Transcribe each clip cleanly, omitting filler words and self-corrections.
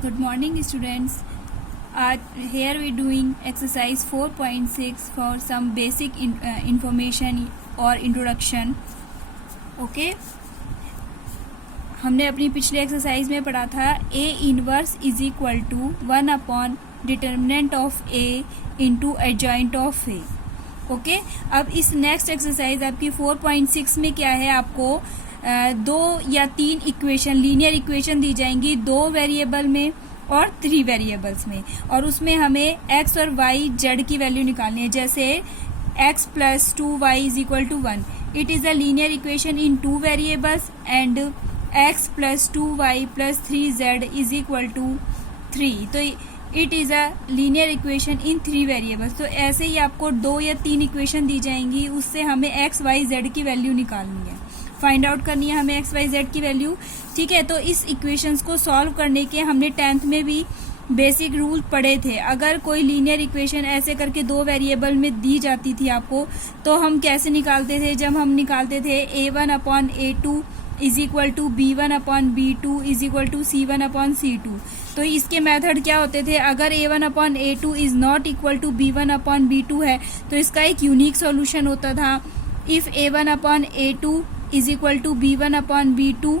Good morning, students. Here we doing exercise 4.6 for some basic information or introduction. Okay. हमने अपनी पिछले exercise में पढ़ा था A inverse is equal to 1 upon determinant of A into adjoint of A. Okay. अब इस next exercise आपकी 4.6 में क्या है, आपको दो या तीन इक्वेशन, लीनियर इक्वेशन दी जाएंगी, दो वेरिएबल में और 3 वेरिएबल्स में, और उसमें हमें x और y z की वैल्यू निकालनी है. जैसे x plus 2y is equal to 1. It is a linear equation in 2 variables and x plus 2y plus 3z is equal to 3. तो it is a linear equation in 3 variables. तो ऐसे ही आपको 2 या 3 equation दी जाएंगी, उससे हमें x y z की value निकालनी है, फाइंड आउट करनी है हमें x y z की वैल्यू. ठीक है. तो इस इक्वेशंस को सॉल्व करने के हमने 10th में भी बेसिक रूल पढ़े थे. अगर कोई लीनियर इक्वेशन ऐसे करके 2 वेरिएबल में दी जाती थी आपको, तो हम कैसे निकालते थे? जब हम निकालते थे a1 upon a2 is equal to b1 upon b2 is equal to c1 upon c2. तो इसके मेथड क्या होते थे? अगर a1 upon a2 is not equal to b1 upon b2 है, तो इसका एक यूनिक सॉल्यूशन होता था. If a1 upon a2 is equal to b1 upon b2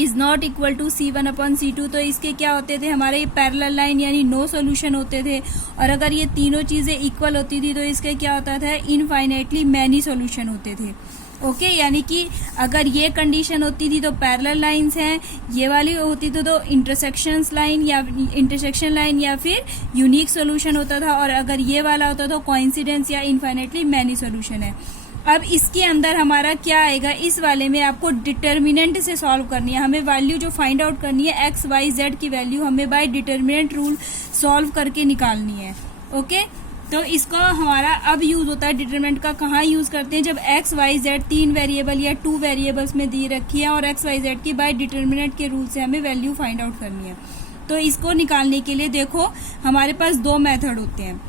is not equal to c1 upon c2, तो इसके क्या होते थे? हमारे पैरेलल लाइन यानी नो सॉल्यूशन होते थे. और अगर ये तीनों चीज़ें इक्वल होती थी तो इसके क्या होता था? इनफाइनाइटली मैनी सॉल्यूशन होते थे. ओके. यानी कि अगर ये कंडीशन होती थी तो पैरेलल लाइंस हैं, ये वाली होती थी तो इंटरसेक्शन लाइन या फिर यूनिक सॉल्यूशन होता था, और अगर ये वाला होता तो कोइंसिडेंस या इनफाइनाइटली मैनी सॉल्यूशन है. अब इसके अंदर हमारा क्या आएगा? इस वाले में आपको डिटर्मिनेंट से सॉल्व करनी है. हमें वैल्यू जो फाइंड आउट करनी है एक्स वाई जेड की वैल्यू हमें बाय डिटर्मिनेंट रूल सॉल्व करके निकालनी है. ओके. तो इसका हमारा अब यूज होता है डिटर्मिनेंट का. कहाँ यूज करते हैं? जब एक्स वाई जेड 3 वेरिएबल या 2 वेरिएबल्स में दी रखी है और एक्स वाई जेड की बाय डिटर्मिनेंट के रूल से हमें वैल्यू फाइंड आउट करनी है. तो इसको निकालने के लिए देखो हमारे पास 2 मेथड होते हैं.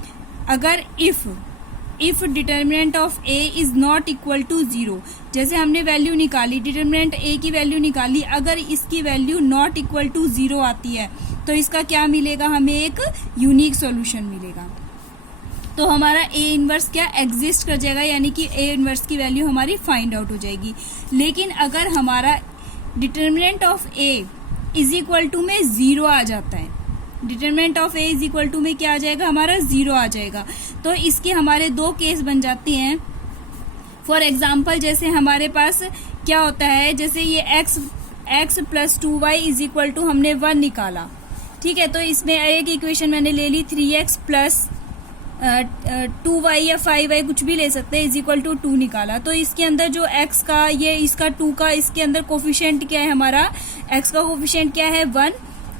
अगर if determinant of a is not equal to 0, जैसे हमने वैल्यू निकाली, डिटर्मिनेंट a की वैल्यू निकाली, अगर इसकी वैल्यू नॉट इक्वल टू 0 आती है तो इसका क्या मिलेगा? हमें एक यूनिक सॉल्यूशन मिलेगा. तो हमारा a इनवर्स क्या एग्जिस्ट कर जाएगा, यानी कि a इनवर्स की वैल्यू हमारी फाइंड आउट हो जाएगी. लेकिन अगर हमारा determinant of a is equal to में 0 आ जाता है, determinant of a is equal to में क्या आ जाएगा? हमारा 0 आ जाएगा. तो इसके हमारे 2 केस बन जाते हैं. फॉर एग्जाम्पल जैसे हमारे पास क्या होता है, जैसे ये x plus 2y is equal to हमने 1 निकाला. ठीक है. तो इसमें एक इक्वेशन मैंने ले ली 3x प्लस 2y या 5y कुछ भी ले सकते हैं इज इक्वल टू 2 निकाला. तो इसके अंदर जो x का, ये इसका 2 का, इसके अंदर कोफिशिएंट क्या है हमारा? x का कोफिशिएंट क्या है? 1.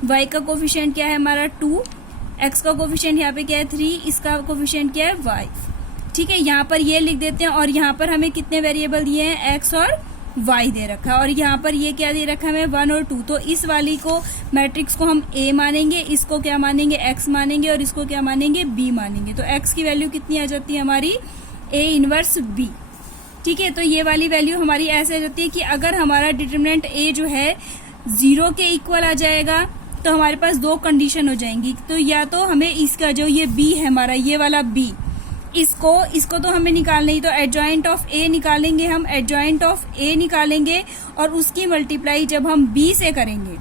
y का कोफिशिएंट क्या है हमारा? 2. x का कोफिशिएंट यहाँ पे क्या है? 3. इसका कोफिशिएंट क्या है? 5. ठीक है. यहाँ पर ये लिख देते हैं. और यहाँ पर हमें कितने वेरिएबल दिए हैं? x और y दे रखा है. और यहाँ पर ये क्या दे रखा है हमें? 1 और 2. तो इस वाली को मैट्रिक्स को हम a मानेंगे, इसको क्या मानेंगे? x मानेंगे, और इसको क्या मानेंगे? b मानेंगे. तो x की वैल्यू कितनी आ जाती है हमारी? a inverse b. ठीक है. तो ये वाली वैल्यू हमारी ऐसे आ जाती है कि अगर हमारा डिटर्मिनेंट a जो है 0 के इक्वल आ जाएगा तो हमारे पास 2 कंडीशन हो जाएंगी. तो या तो हमें इसका जो ये b है हमारा, ये वाला b, इसको तो हमें निकालना ही, तो एडजॉइंट ऑफ a निकालेंगे हम. एडजॉइंट ऑफ a निकालेंगे और उसकी मल्टीप्लाई जब हम b से करेंगे,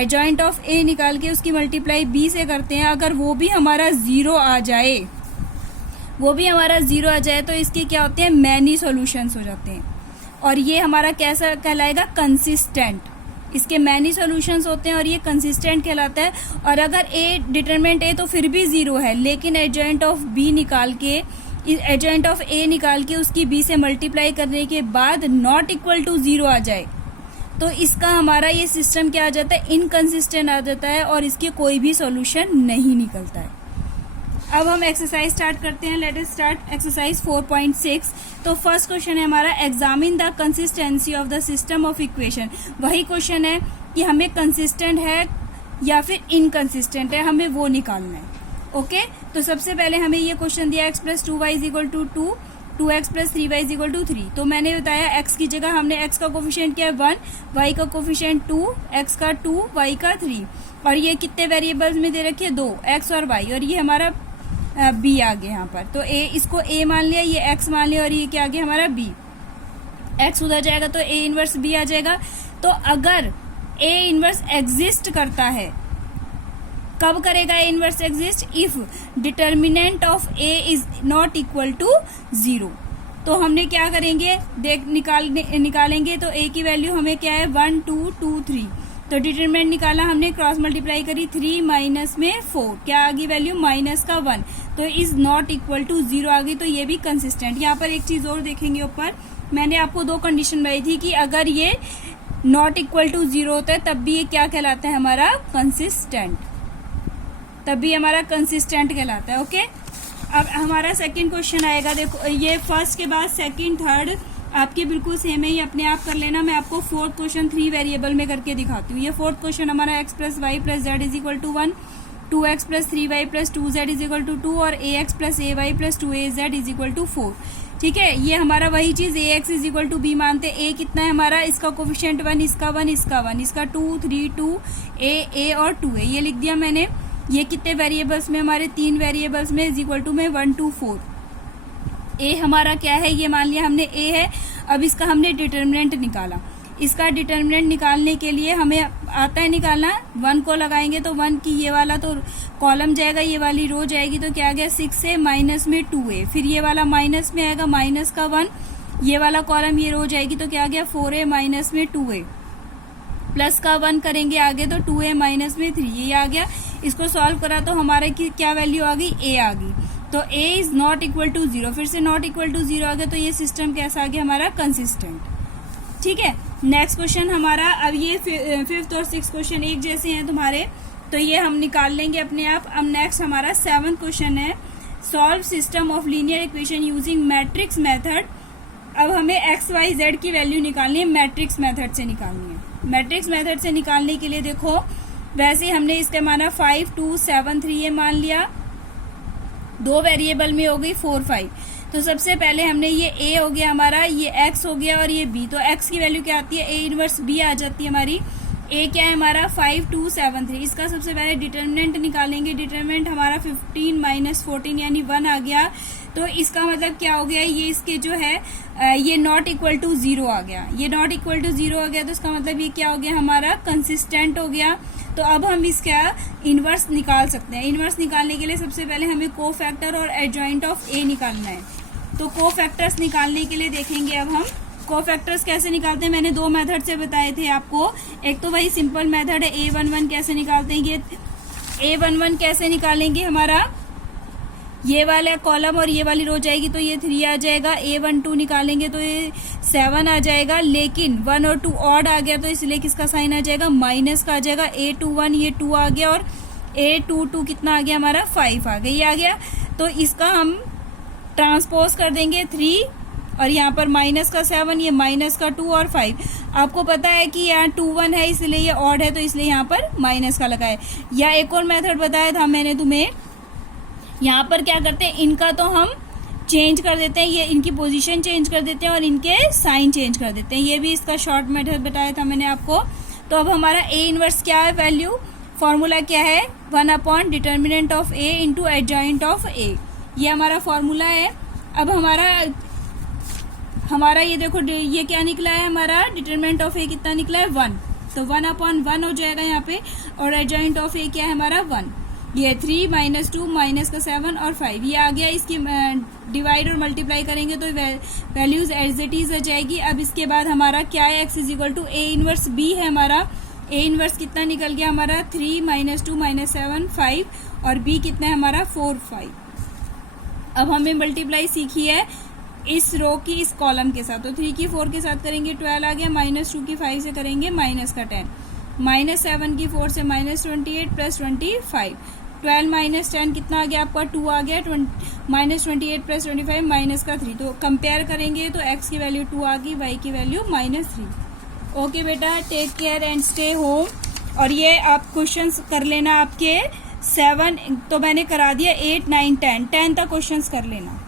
एडजॉइंट ऑफ a निकाल के उसकी मल्टीप्लाई b से करते हैं, अगर वो भी हमारा 0 आ जाए, तो इसके क्या होते हैं? मैनी सॉल्यूशंस हो जाते हैं. और ये हमारा कैसा कहलाएगा? कंसिस्टेंट. इसके मैनी सॉल्यूशंस होते हैं और ये कंसिस्टेंट कहलाता है. और अगर a डिटरमिनेंट a तो फिर भी 0 है, लेकिन एडजॉइंट ऑफ b निकाल के, एडजॉइंट ऑफ a निकाल के उसकी b से मल्टीप्लाई करने के बाद नॉट इक्वल टू 0 आ जाए, तो इसका हमारा ये सिस्टम क्या आ जाता है? इनकंसिस्टेंट आ जाता है और इसके कोई भी सॉल्यूशन नहीं निकलता है. अब हम एक्सरसाइज स्टार्ट करते हैं. Let us start exercise 4.6. तो फर्स्ट क्वेश्चन है हमारा examine the consistency of the system of equation. वही क्वेश्चन है कि हमें कंसिस्टेंट है या फिर इनकंसिस्टेंट है, हमें वो निकालना है. ओके. तो सबसे पहले हमें ये क्वेश्चन दिया x plus 2y is equal to 2, 2x plus 3y is equal to 3. तो मैंने बताया x की जगह हमने x का कोफिशिएंट क्या है? 1, y का कोफिशिएंट 2, x का 2, y का 3. और ये कितने वेरिएबल्स में दे रखे हैं, 2, एक्स और वाई, और ये हमारा बी आ गया यहाँ पर। तो ए, इसको ए मान लिया, ये एक्स मान लिया, और ये क्या आ गया हमारा बी। एक्स उधर जाएगा तो ए इनवर्स बी आ जाएगा। तो अगर ए इनवर्स एग्जिस्ट करता है, कब करेगा A inverse exist, if determinant of A is not equal to 0। तो हमने क्या करेंगे, निकालेंगे तो ए की वैल्यू हमें क्या है 1 2 2 3। तो डिटरमिनेंट निकाला हमने, क्रॉस मल्टीप्लाई करी, 3 माइनस में 4, क्या आ गई वैल्यू माइनस का 1, तो इज नॉट इक्वल टू 0 आ गई। तो ये भी कंसिस्टेंट। यहाँ पर एक चीज और देखेंगे, ऊपर मैंने आपको 2 कंडीशन बताई थी कि अगर ये नॉट इक्वल टू 0 होता है तब भी ये क्या कहलाता है हमारा कंसिस्टेंट, तब भी हमारा कंसिस्टेंट कहलाता है। ओके, अब हमारा सेकंड क्वेश्चन आएगा। देखो ये फर्स्ट के बाद सेकंड थर्ड आपके बिल्कुल सेम है, ये अपने आप कर लेना। मैं आपको फोर्थ क्वेश्चन 3 वेरिएबल में करके दिखाती हूँ। ये फोर्थ क्वेश्चन हमारा x plus y plus z is equal to 1, 2x plus 3y plus 2z is equal to 2 और ax plus ay plus 2az is equal to 4। ठीक है, ये हमारा वही चीज ax is equal to b मानते। a कितना है हमारा, इसका कोफिशिएंट 1, इसका 1, इसका 1, इसका 2 3 2 a और 2 है, ये लिख दिया मैंने। ये कितने वेरिएबल्स में, हमारे 3 वेरिएबल्स में, इज इक्वल टू में 1 2 4। ए हमारा क्या है, ये मान लिया हमने ए है। अब इसका हमने डिटर्मिनेंट निकाला। इसका डिटर्मिनेंट निकालने के लिए हमें आता है निकालना, 1 को लगाएंगे तो 1 की ये वाला तो कॉलम जाएगा, ये वाली रो जाएगी, तो क्या आ गया 6a माइनस में 2a, फिर ये वाला माइनस में आएगा माइनस का 1, ये वाला कॉलम ये रो जाएगी, तो क्या आ गया 4a माइनस में 2a, प्लस का 1 करेंगे आगे तो 2a माइनस में 3, ये आ गया। इसको सॉल्व करा तो हमारे की क्या वैल्यू आ गई, a आ गई। तो a is not equal to 0, फिर से नॉट इक्वल टू 0 आ गया, तो ये सिस्टम कैसा आ गया हमारा कंसिस्टेंट। ठीक है, नेक्स्ट क्वेश्चन हमारा, अब ये 5th और 6th क्वेश्चन एक जैसे हैं तुम्हारे, तो ये हम निकाल लेंगे अपने आप। अब नेक्स्ट हमारा 7th क्वेश्चन है, solve system of linear equation using matrix method. अब हमें एक्स वाई जेड की वैल्यू निकालनी है, मैट्रिक्स मेथड से निकालनी है। मैट्रिक्स मेथड से निकालने के लिए देखो, वैसे हमने इसके माना 5 2 7 3 ये मान लिया, 2 वेरिएबल में हो गई 4 5। तो सबसे पहले हमने ये a हो गया हमारा, ये x हो गया और ये b। तो x की वैल्यू क्या आती है, a इनवर्स b आ जाती है हमारी। a क्या है हमारा 5 2 7 3। इसका सबसे पहले डिटर्मिनेंट निकालेंगे। डिटर्मिनेंट हमारा 15 माइनस 14 यानी 1 आ गया। तो इसका मतलब क्या हो गया, ये इसके जो है ये नॉट इक्वल टू 0 आ गया। ये नॉट इक्वल टू 0 आ गया, तो इसका मतलब ये क्या हो गया हमारा कंसिस्टेंट हो गया। तो अब हम इसका इनवर्स निकाल सकते हैं। इनवर्स निकालने के लिए सबसे पहले हमें कोफैक्टर और एडजॉइंट ऑफ ए निकालना है। तो कोफैक्टर्स निकालने के लिए देखेंगे अब हम कोफैक्टर्स कैसे निकालते हैं। मैंने 2 मेथड से बताए थे आपको। एक तो वही सिंपल मेथड है, a11 कैसे निकालते हैं। ये a11 कैसे निकालेंगे, हमारा ये वाला कॉलम और ये वाली रो जाएगी तो ये 3 आ जाएगा। a12 निकालेंगे तो ये 7 आ जाएगा, लेकिन 1 और 2 ऑड आ गया तो इसलिए किसका साइन आ जाएगा, माइनस का आ जाएगा। a21 ये 2 आ गया और a22 कितना आ गया हमारा 5 आ गया, ये आ गया। तो इसका हम ट्रांसपोज कर देंगे 3 और यहाँ पर माइनस का 7, ये माइनस का 2 और 5। आपको पता है कि यहाँ 2 1 है इसलिए ये ऑड है, तो इसलिए यहाँ पर माइनस का लगा है। या एक और मेथड बताया था मैंने तुम्हें, यहाँ पर क्या करते हैं, इनका तो हम चेंज कर देते हैं, ये इनकी पोजीशन चेंज कर देते हैं और इनके साइन चेंज कर देते हैं। ये भी इसका शॉर्ट मेथड बताया था मैंने आपको। तो अब हमारा ए इनवर्स क्या है, वैल्यू फॉर्मूला क्या है, 1 upon determinant of A into adjoint of A, ये हमारा फॉर्मूला है। अब हमारा ये देखो, ये क्या निकला है हमारा, डिटर्मिनेंट ऑफ ए कितना निकला है 1, तो 1 अपॉन 1 हो जाएगा यहाँ पे। और एडजॉइंट ऑफ ए क्या है हमारा 1, ये 3 माइनस 2 माइनस का 7 और 5 ये आ गया। इसकी डिवाइड और मल्टीप्लाई करेंगे तो वैल्यूज एज इट इज आ जाएगी। अब इसके बाद हमारा क्या है, x is equal to A inverse b है हमारा। ए इनवर्स कितना निकल गया हमारा 3 माइनस 2 माइनस 7 5 और b कितना है हमारा 4 5। अब हमें मल्टीप्लाई सीखी है इस रो की इस कॉलम के साथ, तो 3 की 4 के साथ करेंगे 12 आ गया, माइनस 2 की 5 से करेंगे माइनस का 10, माइनस 7 की 4 से माइनस 28 प्लस 25, 12 माइनस 10 कितना आ गया आपका 2 आ गया, माइनस 28 प्लस 25 माइनस का 3। तो कंपेयर करेंगे तो x की वैल्यू 2 आ गई, y की वैल्यू -3। ओके बेटा, take care and stay home. और ये आप क्वेश्चंस कर लेना आपके 7 तो मैंने करा दिया, 8 9 10 तक क्वेश्चंस कर लेना।